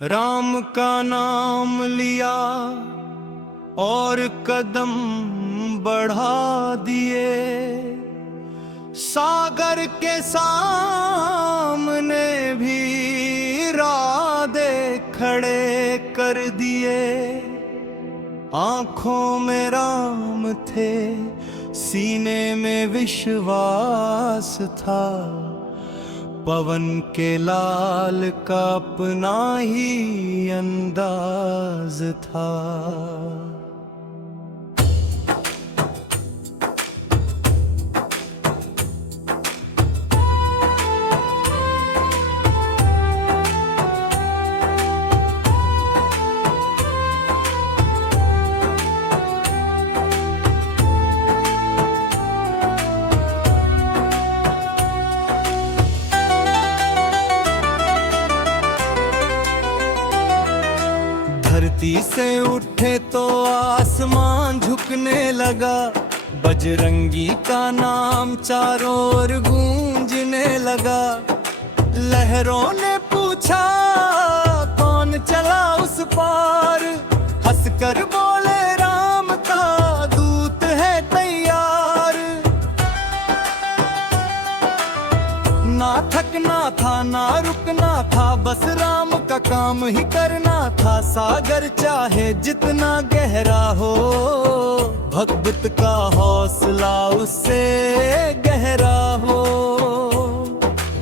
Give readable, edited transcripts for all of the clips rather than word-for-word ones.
राम का नाम लिया और कदम बढ़ा दिए, सागर के सामने भी राधे खड़े कर दिए। आंखों में राम थे, सीने में विश्वास था, पवन के लाल का अपना ही अंदाज था। धरती से उठे तो आसमान झुकने लगा, बजरंगी का नाम चारों ओर गूंजने लगा। लहरों ने पूछा कौन चला उस पार, हंसकर बोले राम का दूत है तैयार। ना थकना था ना रुकना था, बस राम का काम ही करना था। सागर चाहे जितना गहरा हो, भक्त का हौसला उससे गहरा हो।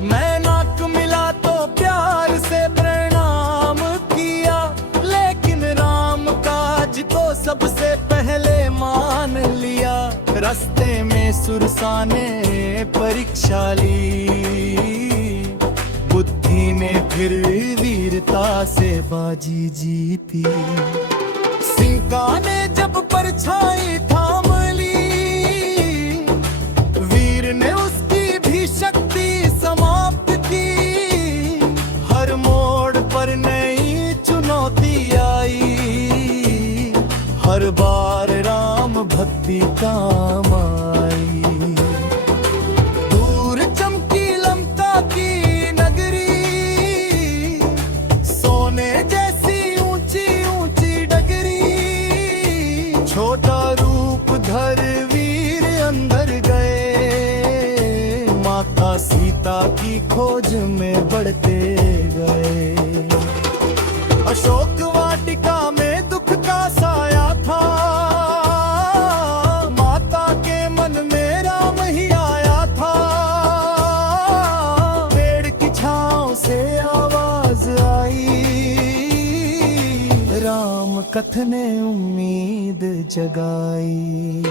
मैं नाक मिला तो प्यार से प्रणाम किया, लेकिन राम काज को सबसे पहले मान लिया। रास्ते में सुरसा ने परीक्षा ली, बुद्धि ने फिर वीरता से बाजी जीती। सिंका ने जब परछाई थाम ली, वीर ने उसकी भी शक्ति समाप्त की। हर मोड़ पर नई चुनौती आई, हर बार राम भक्ति काम आई। दूर चमकी लंका की छोटा रूप धर वीर अंदर गए, माता सीता की खोज में बढ़ते गए। अशोक वाटिका में दुख का साया था, माता के मन में राम ही आया था। पेड़ की छांव से आवाज आई, राम कथ ने उम्मीद जगाई।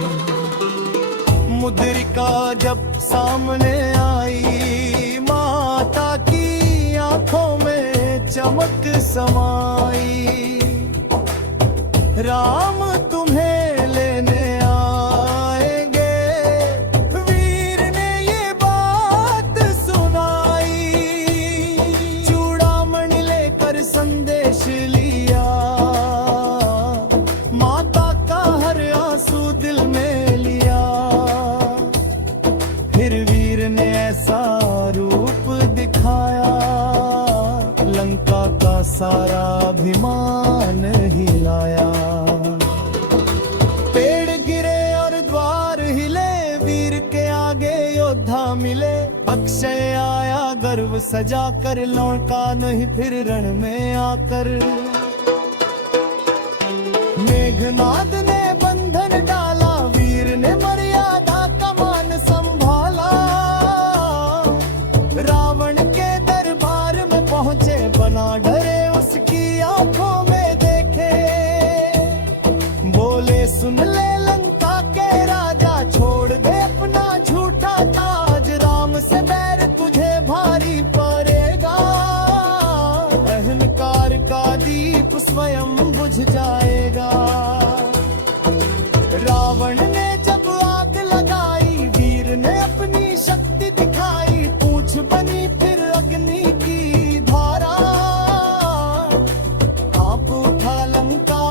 मुद्रिका जब सामने आई, माता की आंखों में चमक समाई। राम तुम्हें लेने आएंगे, वीर ने ये बात सुनाई। चूड़ामणि लेकर संदेश लिया, माता का हर आंसू दिल में लिया। फिर वीर ने ऐसा रूप दिखाया, लंका का सारा अभिमान हिलाया। पेड़ गिरे और द्वार हिले, वीर के आगे योद्धा मिले। अक्षय आया गर्व सजा कर, लौटा नहीं फिर रण में आकर। मेघनाद ने बंधन डाला, वीर ने मर्यादा का मान संभाला। रावण के दरबार में पहुंचे, बना डरे उसकी आंखों में देखे। बोले सुन ले लंका के राजा, छोड़ दे अपना झूठा ताज। राम से बैर तुझे भारी पड़ेगा, अहंकार का दीप स्वयं बुझ जाएगा। रावण ने जब आग लगाई, वीर ने अपनी शक्ति दिखाई। पूंछ बनी फिर अग्नि की धारा, कांप उठा लंका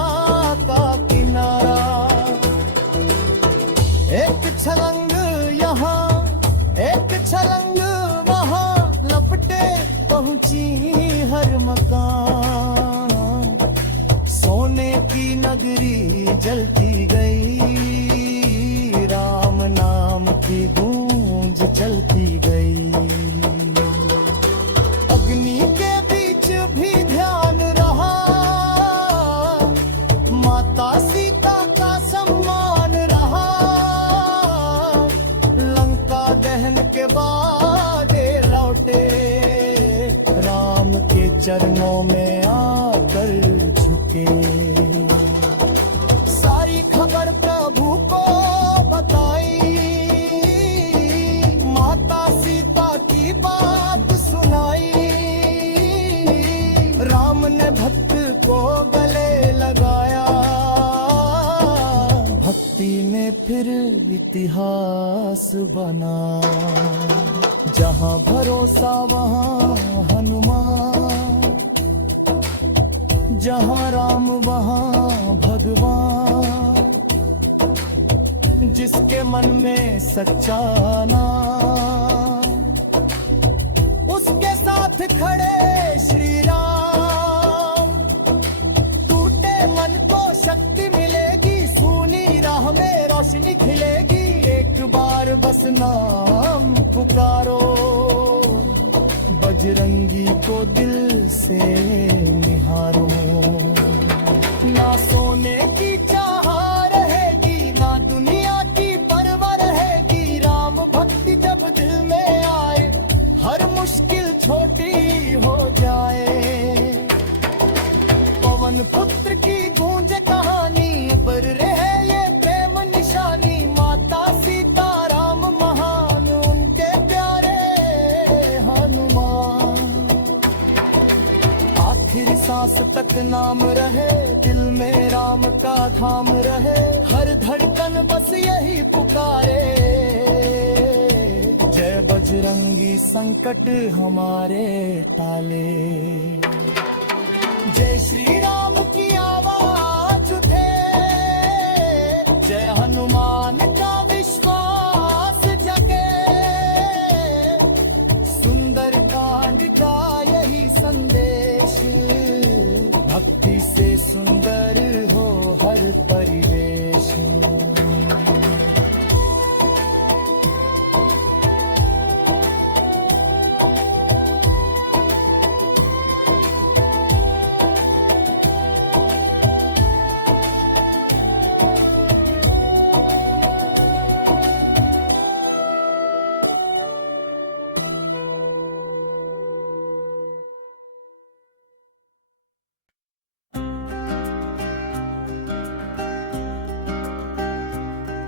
का किनारा। एक छलंग यहाँ एक छलंग वहाँ, लपटे पहुंची हर मकान। जलती गई, राम नाम की गूंज चलती गई। अग्नि के बीच भी ध्यान रहा, माता सीता का सम्मान रहा। लंका दहन के बाद लौटे, राम के चरणों में आकर झुके। सारी खबर प्रभु को बताई, माता सीता की बात सुनाई। राम ने भक्त को गले लगाया, भक्ति ने फिर इतिहास बना। जहाँ भरोसा वहाँ हनुमान, जहाँ राम वहाँ भगवान। जिसके मन में सच्चा नाम, उसके साथ खड़े श्री राम। टूटे मन को शक्ति मिलेगी, सूनी राह में रोशनी खिलेगी। एक बार बस नाम पुकारो, बजरंगी को दिल से निहारो। ना सोने की चाह रहेगी, ना दुनिया की परवाह रहेगी। राम भक्ति जब दिल में आए, हर मुश्किल छोटी हो जाए। पवन पुत्र की गूंजे कहानी, पर रहे ये प्रेम निशानी। माता सीता राम महान, उनके प्यारे हनुमान। आखिरी सांस तक नाम रहे, दिल में राम का धाम रहे। हर धड़कन बस यही पुकारे, जय बजरंगी संकट हमारे टाले। जय श्री राम की आवाज उठे, जय हनुमान का विश्वास जगे। सुंदर कांड का यही संदेश, भक्ति से सुंदर हो हर परिवेश।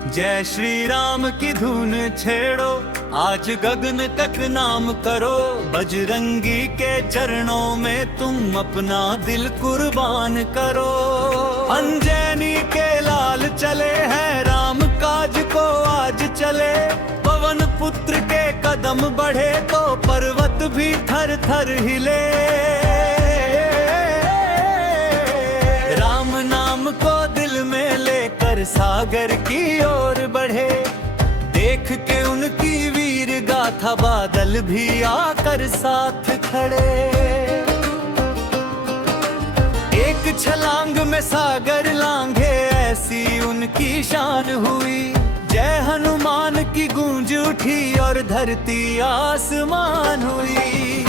जय श्री राम की धुन छेड़ो, आज गगन तक नाम करो। बजरंगी के चरणों में तुम अपना दिल कुर्बान करो। अंजनी के लाल चले हैं, राम काज को आज चले। पवन पुत्र के कदम बढ़े तो पर्वत भी थर थर हिले। राम नाम को दिल में लेकर सागर की ओर बढ़े। देख के उनकी वीर गाथा, बादल भी आकर साथ खड़े। एक छलांग में सागर लांघे, ऐसी उनकी शान हुई। जय हनुमान की गूंज उठी और धरती आसमान हुई।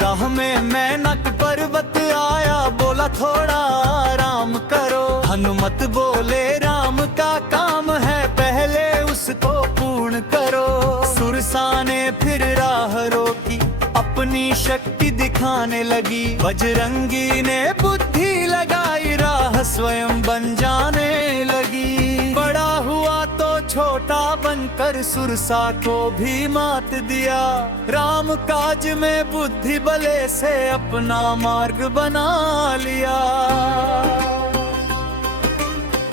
राह में मैनक पर्वत आया, बोला थोड़ा आराम करो। हनुमत बोले राम का काम है, पहले उसको पूर्ण करो। सुरसा ने फिर राह रोकी, अपनी शक्ति दिखाने लगी। बजरंगी ने बुद्धि लगाई, राह स्वयं बन जाने लगी। बड़ा हुआ तो छोटा बनकर सुरसा को भी मात दिया। राम काज में बुद्धि बले से अपना मार्ग बना लिया।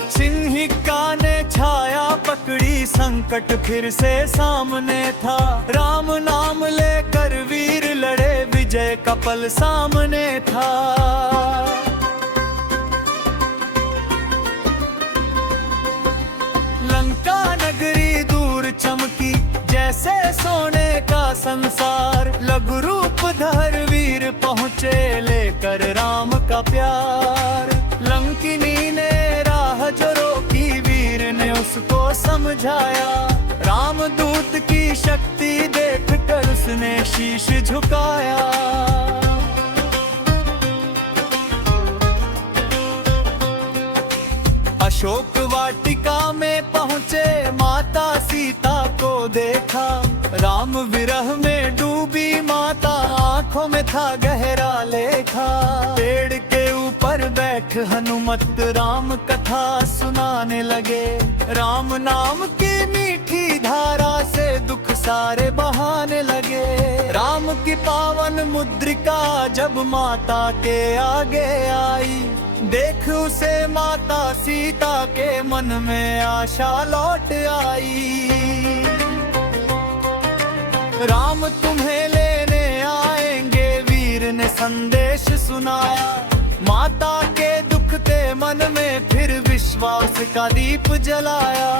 सिंहिका ने छाया पकड़ी, संकट फिर से सामने था। राम नाम लेकर वीर लड़े, विजय का पल सामने था। लंका नगरी दूर चमकी, जैसे सोने का संसार। लघु रूप धर वीर पहुँचे लेकर राम का प्यार। लंकिनी ने राह जो रोकी वीर ने उसको समझाया। रामदूत की शक्ति देख कर उसने शीश झुकाया। अशोक वाटिका में पहुँचे माता सीता को देखा। राम विरह में डूबी माता आंखों में था गहरा लेखा। पेड़ के ऊपर बैठ हनुमत राम कथा सुनाने लगे। राम नाम की मीठी धारा से दुख सारे बहाने लगे। राम की पावन मुद्रिका जब माता के आगे आई। देख उसे माता सीता के मन में आशा लौट आई। राम तुम्हें लेने आएंगे वीर ने संदेश सुनाया। माता के दुखते मन में फिर विश्वास का दीप जलाया।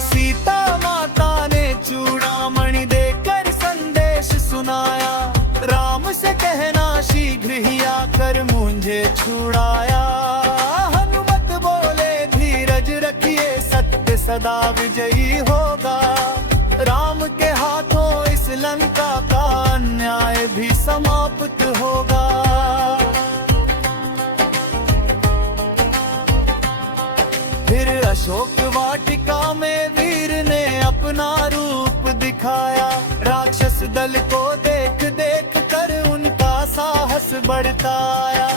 सीता माता ने चूड़ामणि देकर संदेश सुनाया। राम से कहना शीघ्र ही आकर मुझे छुड़ाया। हनुमत बोले धीरज रखिए सत्य सदा विजयी होगा। राम के हाथों इस लंका का अन्याय भी समाप्त होगा। फिर अशोक वाटिका में वीर ने अपना रूप दिखाया। राक्षस दल को देख देख कर उनका साहस बढ़ता आया।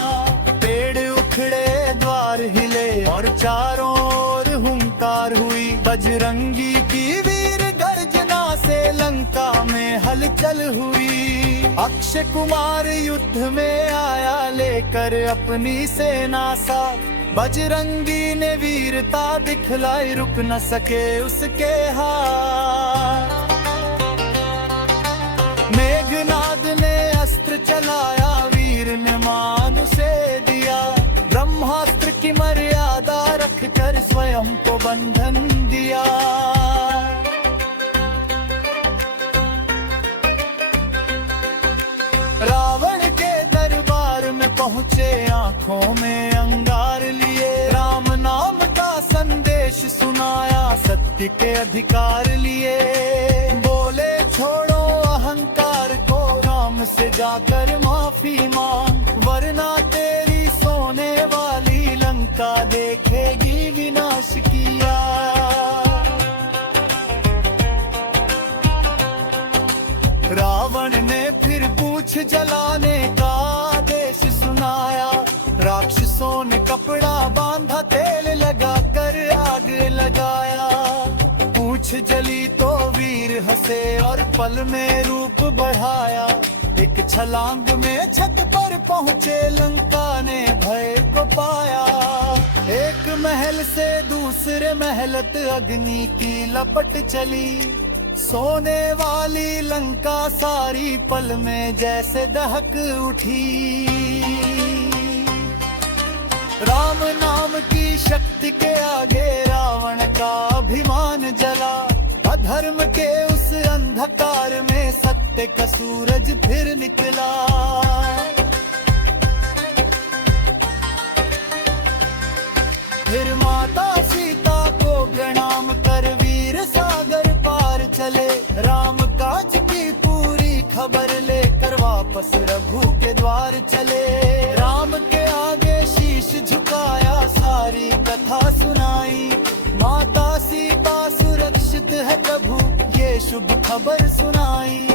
पेड़ उखड़े द्वार हिले और चारों ओर हुंकार हुई। बजरंगी की वीर गर्जना से लंका में हलचल हुई। अक्षय कुमार युद्ध में आया लेकर अपनी सेना साथ। बजरंगी ने वीरता दिखलाई रुक न सके उसके हाथ। मेघनाद ने अस्त्र चलाया वीर ने मान उसे दिया। ब्रह्मास्त्र की मर्यादा रखकर स्वयं को बंधन दिया। रावण के दरबार में पहुँचे आंखों में अंगार लिए। राम नाम का संदेश सुनाया सत्य के अधिकार लिए। बोले छोड़ो अहंकार को राम से जाकर माफी मांग। वरना तेरी सोने वाली लंका देखेगी विनाश किया। रावण ने फिर पूछ जलाने का आदेश सुनाया। राक्षसों ने कपड़ा बांधा तेल लगा कर आग लगाया। पूछ जली तो वीर हंसे और पल में रूप बढ़ाया। एक छलांग में छत पर पहुँचे लंका ने भय को पाया। एक महल से दूसरे महल तक अग्नि की लपट चली। सोने वाली लंका सारी पल में जैसे दहक उठी। राम नाम की शक्ति के आगे रावण का अभिमान जला। अधर्म के उस अंधकार में सत्य का सूरज फिर निकला। फिर माता सीता को प्रणाम कर वीर सागर पार चले। राम काज की पूरी खबर लेकर वापस रघु के द्वार चले। राम के आगे शीश झुकाया सारी कथा सुनाई। माता सीता सुरक्षित है प्रभु ये शुभ खबर सुनाई।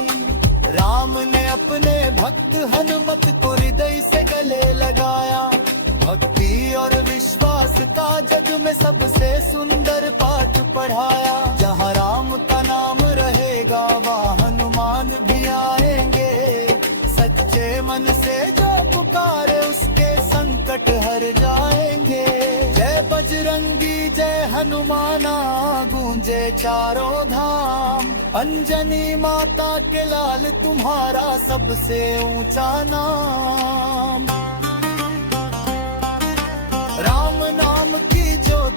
राम ने अपने भक्त हनुमत को हृदय से गले लगाया। भक्ति और विश्वास का जग में सबसे सुंदर पाठ पढ़ाया। जहाँ राम का नाम रहेगा वहाँ हनुमान भी आएंगे। सच्चे मन से जो पुकारे उसके संकट हर जाएंगे। जय बजरंगी जय हनुमाना गूंजे चारों धाम। अंजनी माता के लाल तुम्हारा सबसे ऊंचा नाम। राम नाम की ज्योति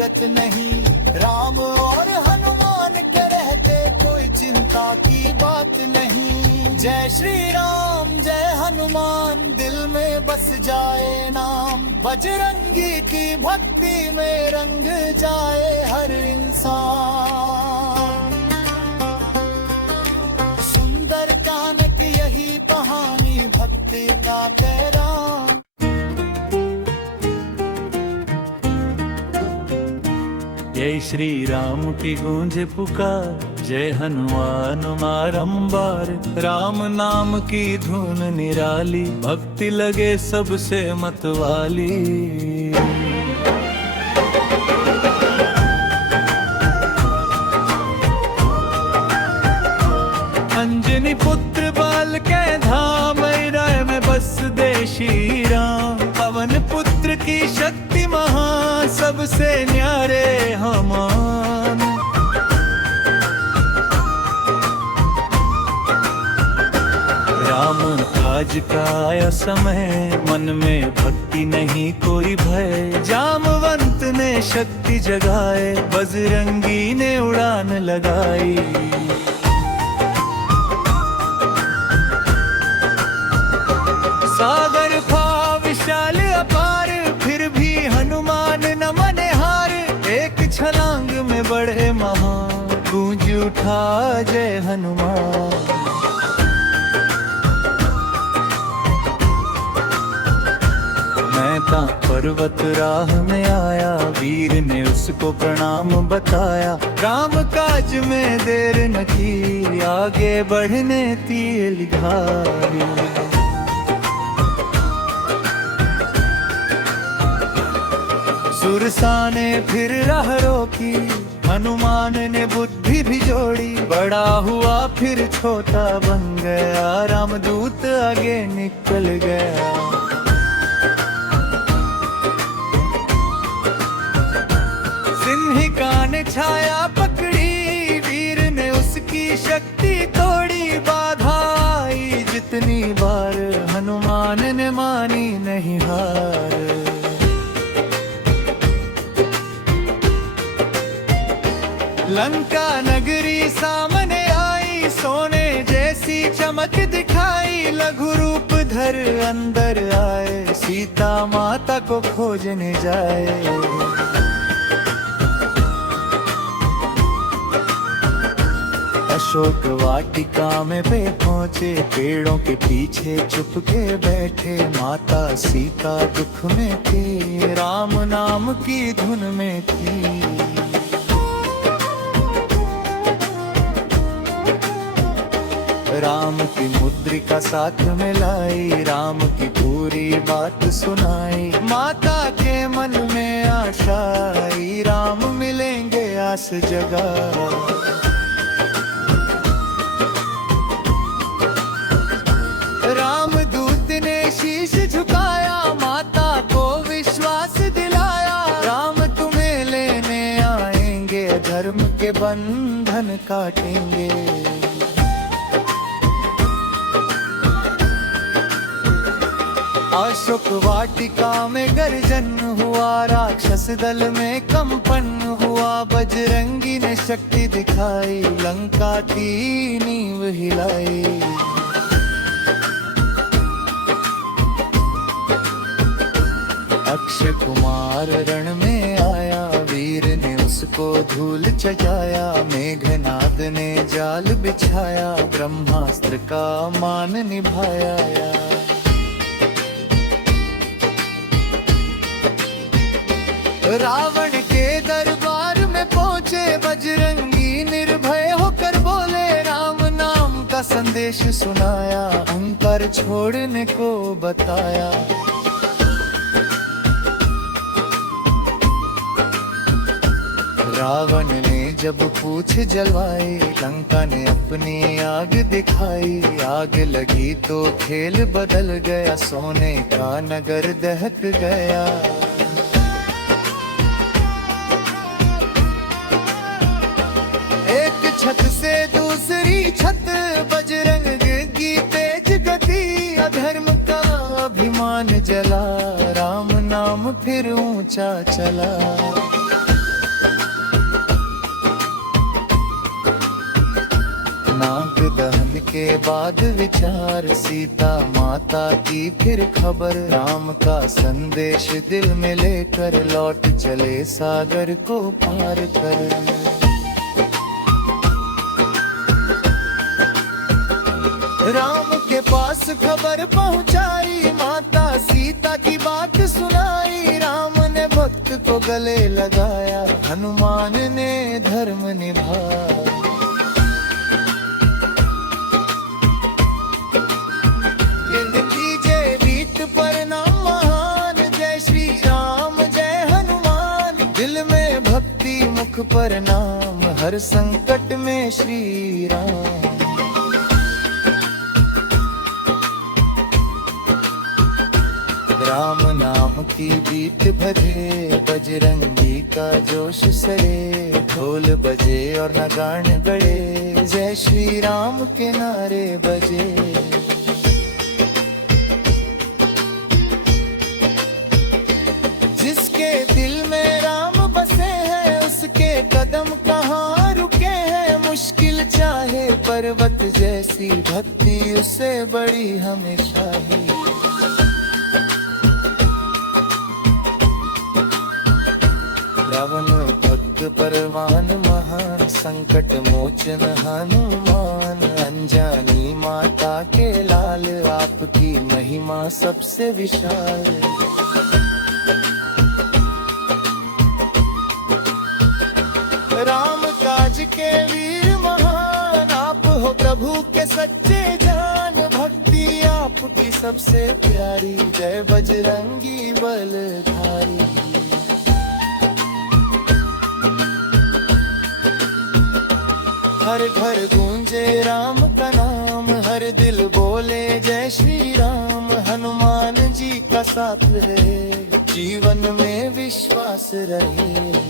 जरूरत नहीं। राम और हनुमान के रहते कोई चिंता की बात नहीं। जय श्री राम जय हनुमान दिल में बस जाए नाम। बजरंगी की भक्ति में रंग जाए हर इंसान। सुंदर कांड की यही कहानी भक्ति का पैगाम। जय श्री राम की गूंजे पुकार, जय हनुमान बारंबार। राम नाम की धुन निराली, भक्ति लगे सबसे मतवाली। अंजनी पुत्र बाल के धाम, राय में बस देशी राम। पवन पुत्र की शक्ति महा, सबसे न्यारे हमान। राम काज का आया समय, मन में भक्ति नहीं कोई भय। जामवंत ने शक्ति जगाए, बजरंगी ने उड़ान लगाई। सागर था विशाल अपार, फिर भी हनुमान न मने हार। एक छलांग में बढ़े महान, गूंज उठा जय हनुमान। मैं पर्वत राह में आया, वीर ने उसको प्रणाम बताया। राम काज में देर न की, आगे बढ़ने तीर घारी। सुरसा ने फिर राह रोकी, हनुमान ने बुद्धि भी जोड़ी। बड़ा हुआ फिर छोटा बन गया, रामदूत आगे निकल गया। सिंहिका ने छाया पकड़ी, वीर ने उसकी शक्ति तोड़ी। बाधा आई जितनी बार, हनुमान ने मानी नहीं हार। लंका नगरी सामने आई, सोने जैसी चमक दिखाई। लघु रूप धर अंदर आए, सीता माता को खोजने जाए। अशोक वाटिका में वे पहुँचे, पेड़ों के पीछे चुप के बैठे। माता सीता दुख में थी, राम नाम की धुन में थी। राम की मुद्रिका साथ में लाई, राम की पूरी बात सुनाई। माता के मन में आशा आई, राम मिलेंगे आस जगा। राम दूत ने शीश झुकाया, माता को विश्वास दिलाया। राम तुम्हें लेने आएंगे, धर्म के बंधन काटेंगे। अशोक वाटिका में गर्जन हुआ, राक्षस दल में कंपन हुआ। बजरंगी ने शक्ति दिखाई, लंका की नींव हिलाई। अक्षय कुमार रण में आया, वीर ने उसको धूल चढ़ाया। मेघनाद ने जाल बिछाया, ब्रह्मास्त्र का मान निभाया। रावण के दरबार में पहुँचे, बजरंगी निर्भय होकर बोले। राम नाम का संदेश सुनाया, अहंकार छोड़ने को बताया। रावण ने जब पूछ जलवाई, लंका ने अपनी आग दिखाई। आग लगी तो खेल बदल गया, सोने का नगर दहक गया। छत से दूसरी छत, बजरंग की तेज गति। अधर्म का अभिमान जला, राम नाम फिर ऊंचा चला। दहन के बाद विचार, सीता माता की फिर खबर, राम का संदेश दिल में लेकर लौट चले सागर को पार कर। राम के पास खबर पहुंचाई, माता सीता की बात सुनाई, राम ने भक्त को गले लगाया, हनुमान ने धर्म निभाया। जय वीत परिणाम महान, जय श्री राम जय हनुमान, दिल में भक्ति मुख पर नाम, हर संकट में श्री राम। राम नाम की बीत भरे, बजरंगी का जोश सरे, ढोल बजे और नगाड़े गड़े, जय श्री राम के नारे बजे। जिसके दिल में राम बसे हैं, उसके कदम कहाँ रुके हैं, मुश्किल चाहे पर्वत जैसी भक्ति उससे बड़ी हमेशा ही। रावण भक्त परवान महान, संकट मोचन हनुमान, अनजानी माता के लाल, आपकी महिमा सबसे विशाल। राम काज के वीर महान, आप हो प्रभु के सच्चे जान, भक्ति आपकी सबसे प्यारी, जय बजरंगी बलधारी। हर घर गूंजे राम का नाम, हर दिल बोले जय श्री राम, हनुमान जी का साथ रहे, जीवन में विश्वास रहे।